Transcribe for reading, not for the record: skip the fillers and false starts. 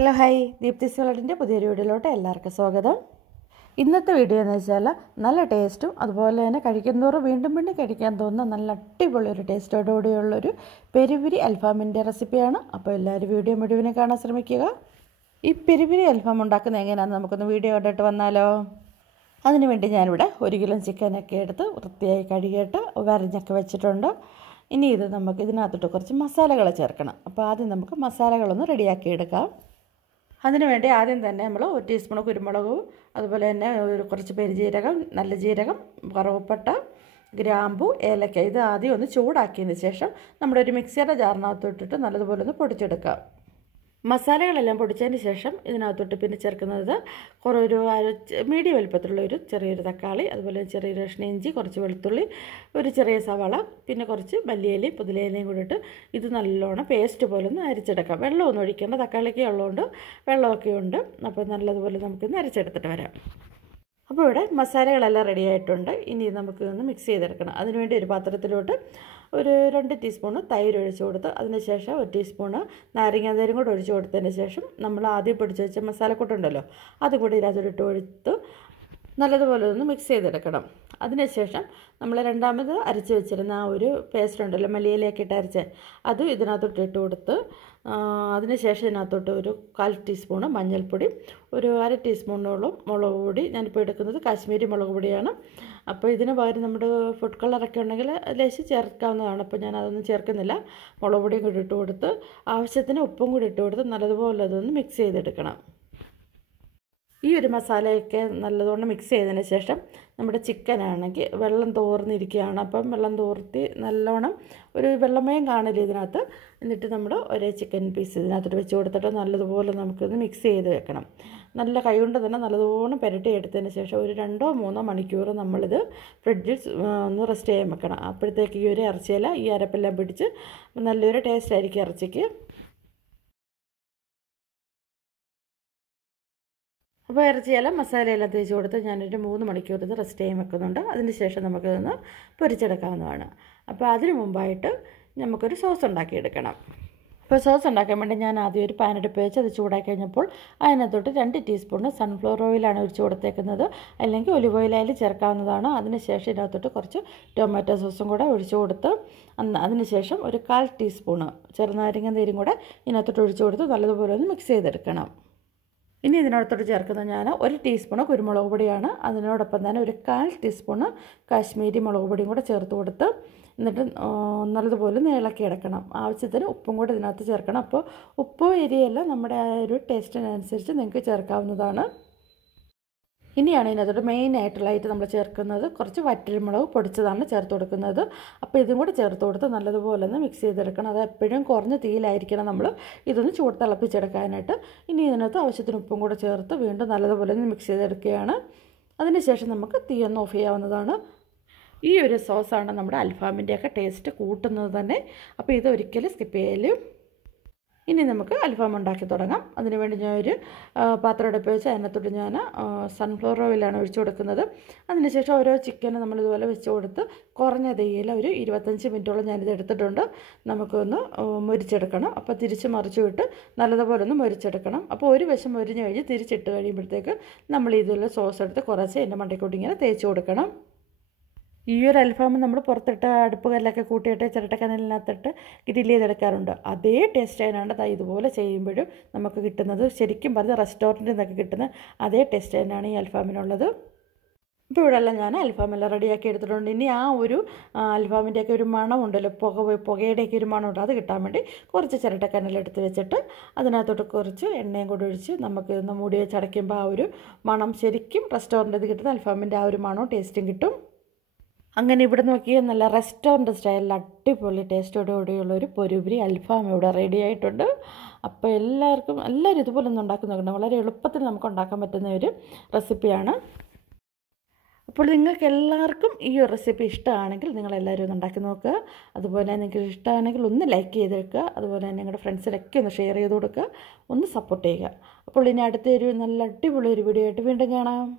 Hello hi Deepthi's വേൾഡിൻ്റെ പുതിയൊരു വീഡിയോയിലോട്ട് എല്ലാവർക്കും സ്വാഗതം. ഇന്നത്തെ വീഡിയോ എന്ന് വെച്ചാൽ നല്ല ടേസ്റ്റും അതുപോലെ തന്നെ കഴിക്കുന്നതോറും വീണ്ടും വീണ്ടും കഴിക്കാൻ തോന്നുന്ന നല്ല അടിപൊളി ഒരു ടേസ്റ്റോടുകൂടിയുള്ളൊരു പെരിപെരി അൽഫാമിൻ്റെ റെസിപ്പിയാണ്. അപ്പോൾ എല്ലാവരും വീഡിയോ മുഴുവനും കാണാൻ ശ്രമിക്കുക. ഈ പെരിപെരി അൽഫാം ഉണ്ടാക്കുന്നത് എങ്ങനെയാണെന്ന് നമുക്കൊന്ന് വീഡിയോ കണ്ടിട്ട് വന്നാലോ. അതിനുവേണ്ടി ഞാനിവിടെ 1 കിലോ ചിക്കനൊക്കെ എടുത്ത് വൃത്തിയായി കഴുകിയിട്ട് വരഞ്ഞൊക്കെ വെച്ചിട്ടുണ്ട്. ഇനി ഇത് നമുക്ക് ഇതിനകത്തോട്ട് കുറച്ച് മസാലകൾ ചേർക്കണം. അപ്പോൾ ആദ്യം നമുക്ക് മസാലകളൊന്ന് റെഡിയാക്കി എടുക്കാം. അതിനുവേണ്ടി ആദ്യം തന്നെ നമ്മൾ 1 ടീസ്പൂൺ കുരുമുളകും അതുപോലെ തന്നെ കുറച്ച് പെരുംജീരകം, നല്ല ജീരകം, കറുവപ്പട്ട, ഗ്രാമ്പു, ഏലക്ക ഇത് ആദ്യം ഒന്ന് ചൂടാക്കിയതിന് ശേഷം നമ്മുടെ ഒരു മിക്സിയുടെ ജാറിനകത്തോട്ടിട്ട് നല്ലതുപോലെ ഒന്ന് പൊടിച്ചെടുക്കാം. മസാലകളെല്ലാം പൊടിച്ചതിന് ശേഷം ഇതിനകത്തോട്ട് പിന്നെ ചേർക്കുന്നത് ഒരു മീഡിയം വലുപ്പത്തിലുള്ള ഒരു ചെറിയൊരു തക്കാളി, അതുപോലെ ചെറിയൊരു കഷ്ണം ഇഞ്ചി, കുറച്ച് വെളുത്തുള്ളി, ഒരു ചെറിയ സവാള, പിന്നെ കുറച്ച് മല്ലിയിലയും പുതിനയിലയും കൂടി ഇട്ട് ഇത് നല്ലോണം പേസ്റ്റ് പോലെ ഒന്ന് അരച്ചെടുക്കാം. വെള്ളമൊന്നും ഒഴിക്കേണ്ട, തക്കാളിക്ക് ഉള്ളതുകൊണ്ട് വെള്ളമൊക്കെ ഉണ്ട്. അപ്പോൾ നല്ലതുപോലെ നമുക്കിന്ന് അരച്ചെടുത്തിട്ട് വരാം. അപ്പോൾ ഇവിടെ മസാലകളെല്ലാം റെഡി ആയിട്ടുണ്ട്. ഇനി നമുക്ക് ഒന്ന് മിക്സ് ചെയ്തെടുക്കണം. അതിനുവേണ്ടി ഒരു പാത്രത്തിലോട്ട് ഒരു 2 ടീസ്പൂണ് തൈര് ഒഴിച്ച് കൊടുത്ത് അതിനുശേഷം 1 ടീസ്പൂണ് നാരങ്ങാനീരും കൂടെ ഒഴിച്ച് കൊടുത്തതിന് ശേഷം നമ്മൾ ആദ്യം പൊടിച്ച് വെച്ച മസാലക്കൂട്ടുണ്ടല്ലോ അതും കൂടി ഇതിനകത്തോട്ട് ഒഴിച്ച് നല്ലതുപോലെ ഒന്ന് മിക്സ് ചെയ്തെടുക്കണം. അതിനുശേഷം നമ്മൾ രണ്ടാമത് അരച്ച് വെച്ചിരുന്ന ആ ഒരു പേസ്റ്റ് ഉണ്ടല്ലോ, മല്ലിയിലയൊക്കെ ഇട്ട് അരച്ച് അത് ഇതിനകത്തോട്ട് ഇട്ട് കൊടുത്ത് അതിനുശേഷം ഇതിനകത്തോട്ട് ഒരു 1/4 ടീസ്പൂണ് മഞ്ഞൾപ്പൊടി, ഒരു 1/2 ടീസ്പൂണോളം മുളക് പൊടി, ഞാനിപ്പോൾ എടുക്കുന്നത് കാശ്മീരി മുളക് പൊടിയാണ്. അപ്പോൾ ഇതിന് പകരം നമ്മുടെ ഫുഡ് കളറൊക്കെ ഉണ്ടെങ്കിൽ ലേശം ചേർക്കാവുന്നതാണ്. അപ്പോൾ ഞാൻ അതൊന്നും ചേർക്കുന്നില്ല. മുളക് പൊടിയും കൂടി ഇട്ട് കൊടുത്ത് ആവശ്യത്തിന് ഉപ്പും കൂടി ഇട്ട് കൊടുത്ത് നല്ലതുപോലെ അതൊന്ന് മിക്സ് ചെയ്തെടുക്കണം. ഈ ഒരു മസാലയൊക്കെ നല്ലതുകൊണ്ട് മിക്സ് ചെയ്തതിന് ശേഷം നമ്മുടെ ചിക്കനാണെങ്കിൽ വെള്ളം തോർന്നിരിക്കുകയാണ്. അപ്പം വെള്ളം തോർത്തി നല്ലോണം ഒരു വെള്ളമയം കാണില്ല ഇതിനകത്ത്. എന്നിട്ട് നമ്മൾ ഒരേ ചിക്കൻ പീസ് ഇതിനകത്തോട്ട് വെച്ച് കൊടുത്തിട്ട് നല്ലതുപോലെ നമുക്കൊന്ന് മിക്സ് ചെയ്ത് വെക്കണം. നല്ല കൈകൊണ്ട് തന്നെ നല്ലതുപോലെ പുരട്ടി എടുത്തതിന് ശേഷം ഒരു 2-3 മണിക്കൂർ നമ്മളിത് ഫ്രിഡ്ജിൽ ഒന്ന് റെസ്റ്റ് ചെയ്യാൻ വെക്കണം. അപ്പോഴത്തേക്ക് ഈ ഒരു ഇറച്ചിയില ഈ അരപ്പെല്ലാം പിടിച്ച് നല്ലൊരു ടേസ്റ്റ് ആയിരിക്കും ഇറച്ചിക്ക്. അപ്പോൾ ഇറച്ചിയെല്ലാം മസാലയെല്ലാം തേച്ച് കൊടുത്ത് ഞാനൊരു 3 മണിക്കൂർ ഇത് റെസ്റ്റ് ചെയ്യാൻ വെക്കുന്നുണ്ട്. അതിന് ശേഷം നമുക്കിതൊന്ന് പൊരിച്ചെടുക്കാവുന്നതാണ്. അപ്പോൾ അതിന് മുമ്പായിട്ട് നമുക്കൊരു സോസ് ഉണ്ടാക്കിയെടുക്കണം. അപ്പോൾ സോസ് ഉണ്ടാക്കാൻ വേണ്ടി ഞാൻ ആദ്യം ഒരു പാൻ അടുപ്പ് വെച്ച് അത് ചൂടാക്കി കഴിഞ്ഞപ്പോൾ അതിനകത്തോട്ട് 2 ടീസ്പൂണ് സൺഫ്ലവർ ഓയിലാണ് ഒഴിച്ച് കൊടുത്തേക്കുന്നത്, അല്ലെങ്കിൽ ഒലിവ് ഓയിലായാലും ചേർക്കാവുന്നതാണ്. അതിനുശേഷം ഇതിനകത്തോട്ട് കുറച്ച് ടൊമാറ്റോ സോസും കൂടെ ഒഴിച്ച് കൊടുത്ത് അതിനുശേഷം ഒരു 1/4 ടീസ്പൂണ് ചെറുനാരങ്ങ നീരും കൂടെ ഇതിനകത്തോട്ട് ഒഴിച്ച് കൊടുത്ത് നല്ലതുപോലെ ഒന്ന് മിക്സ് ചെയ്തെടുക്കണം. ഇനി ഇതിനകത്തോട്ട് ചേർക്കുന്നത് ഞാൻ 1 ടീസ്പൂണ് കുരുമുളക് പൊടിയാണ്. അതിനോടൊപ്പം തന്നെ ഒരു 1/4 ടീസ്പൂണ് കാശ്മീരി മുളക് പൊടിയും കൂടെ ചേർത്ത് കൊടുത്ത് എന്നിട്ട് നല്ലതുപോലെ ഇളക്കി എടുക്കണം. ആവശ്യത്തിന് ഉപ്പും കൂടെ ഇതിനകത്ത് ചേർക്കണം. അപ്പോൾ ഉപ്പ് എരിയെല്ലാം നമ്മുടെ ആ ഒരു ടേസ്റ്റിനനുസരിച്ച് നിങ്ങൾക്ക് ചേർക്കാവുന്നതാണ്. ഇനിയാണ് ഇതിനകത്തോട്ട് മെയിനായിട്ടുള്ളതായിട്ട് നമ്മൾ ചേർക്കുന്നത് കുറച്ച് വറ്റൽമുളക് പൊടിച്ചതാണ് ചേർത്ത് കൊടുക്കുന്നത്. അപ്പോൾ ഇതും കൂടെ ചേർത്ത് കൊടുത്ത് നല്ലതുപോലെ ഒന്ന് മിക്സ് ചെയ്തെടുക്കണം. അത് എപ്പോഴും കുറഞ്ഞ തീയിലായിരിക്കണം നമ്മൾ ഇതൊന്ന് ചൂട് തിളപ്പിച്ചെടുക്കാനായിട്ട്. ഇനി ഇതിനകത്ത് ആവശ്യത്തിന് ഉപ്പും കൂടെ ചേർത്ത് വീണ്ടും നല്ലതുപോലെ ഒന്ന് മിക്സ് ചെയ്തെടുക്കുകയാണ്. അതിനുശേഷം നമുക്ക് തീ ഒന്ന് ഓഫ് ചെയ്യാവുന്നതാണ്. ഈ ഒരു സോസാണ് നമ്മുടെ അൽഫാമിൻ്റെയൊക്കെ ടേസ്റ്റ് കൂട്ടുന്നത് തന്നെ. അപ്പോൾ ഇത് ഒരിക്കലും സ്കിപ്പ് ചെയ്യലും. ഇനി നമുക്ക് അൽഫാം ഉണ്ടാക്കി തുടങ്ങാം. അതിനുവേണ്ടി ഞാനൊരു പാത്രം അടുപ്പ് വെച്ച് അതിനകത്തോട്ട് ഞാൻ സൺഫ്ലവർ ഓയിലാണ് ഒഴിച്ചു കൊടുക്കുന്നത്. അതിനുശേഷം ഓരോ ചിക്കനും നമ്മളിതുപോലെ വെച്ച് കൊടുത്ത് കുറഞ്ഞ തീയിൽ ഒരു 25 മിനിറ്റോളം ഞാനിത് എടുത്തിട്ടുണ്ട്. നമുക്കൊന്ന് മൊരിച്ചെടുക്കണം. അപ്പോൾ തിരിച്ച് മറിച്ച് വിട്ട് നല്ലതുപോലെ ഒന്ന് മൊരിച്ചെടുക്കണം. അപ്പോൾ ഒരു വശം മൊരിഞ്ഞ് കഴിഞ്ഞ് തിരിച്ചിട്ട് കഴിയുമ്പോഴത്തേക്ക് നമ്മൾ ഇതിലുള്ള സോസ് എടുത്ത് കുറച്ച് എൻ്റെ മണ്ടയ്ക്കോട്ട് ഇങ്ങനെ തേച്ച് കൊടുക്കണം. ഈ ഒരു അൽഫാം നമ്മൾ പുറത്തിട്ട് അടുപ്പ് കല്ലൊക്കെ കൂട്ടിയിട്ട് ചിരട്ടക്കനലിനകത്തിട്ട് ഗ്രില്ല് ചെയ്തെടുക്കാറുണ്ട്. അതേ ടേസ്റ്റ് തന്നെയാണ് ഇതുപോലെ ചെയ്യുമ്പോഴും നമുക്ക് കിട്ടുന്നത്. ശരിക്കും പറഞ്ഞാൽ റെസ്റ്റോറൻറ്റിൽ നിന്നൊക്കെ കിട്ടുന്ന അതേ ടേസ്റ്റ് തന്നെയാണ് ഈ അൽഫാമിനുള്ളത്. ഇപ്പോൾ ഇവിടെയെല്ലാം ഞാൻ അൽഫാമെല്ലാം റെഡിയാക്കി എടുത്തിട്ടുണ്ട്. ഇനി ആ ഒരു അൽഫാമിൻ്റെയൊക്കെ ഒരു മണമുണ്ടല്ലോ, പുകയുടെയൊക്കെ ഒരു മണമുണ്ട്, അത് കിട്ടാൻ വേണ്ടി കുറച്ച് ചിരട്ടക്കനലെടുത്ത് വെച്ചിട്ട് അതിനകത്തോട്ട് കുറച്ച് എണ്ണയും കൂടി ഒഴിച്ച് നമുക്ക് ഇന്ന് മൂടി വെച്ച് അടയ്ക്കുമ്പോൾ ആ ഒരു മണം ശരിക്കും റെസ്റ്റോറൻറ്റിൽ കിട്ടുന്ന അൽഫാമിൻ്റെ ആ ഒരു മണവും ടേസ്റ്റും കിട്ടും. അങ്ങനെ ഇവിടെ നോക്കിയാൽ നല്ല റെസ്റ്റോറൻറ്റ് സ്റ്റൈലിൽ അടിപൊളി ടേസ്റ്റോടുകൂടിയുള്ളൊരു പെരിപെരി അൽഫാം ഇവിടെ റെഡി ആയിട്ടുണ്ട്. അപ്പോൾ എല്ലാവരും ഇതുപോലെ ഒന്ന് ഉണ്ടാക്കി നോക്കണം. വളരെ എളുപ്പത്തിൽ നമുക്ക് ഉണ്ടാക്കാൻ പറ്റുന്ന ഒരു റെസിപ്പിയാണ്. അപ്പോൾ നിങ്ങൾക്ക് എല്ലാവർക്കും ഈ ഒരു റെസിപ്പി ഇഷ്ടമാണെങ്കിൽ നിങ്ങളെല്ലാവരും ഒന്ന് ഉണ്ടാക്കി നോക്കുക. അതുപോലെ നിങ്ങൾക്ക് ഇഷ്ടമാണെങ്കിൽ ഒന്ന് ലൈക്ക് ചെയ്ത് വെക്കുക. അതുപോലെ തന്നെ നിങ്ങളുടെ ഫ്രണ്ട്സിനൊക്കെ ഒന്ന് ഷെയർ ചെയ്ത് കൊടുക്കുക, ഒന്ന് സപ്പോർട്ട് ചെയ്യുക. അപ്പോൾ ഇനി അടുത്തൊരു നല്ല അടിപൊളി ഒരു വീഡിയോ ആയിട്ട് വീണ്ടും കാണാം.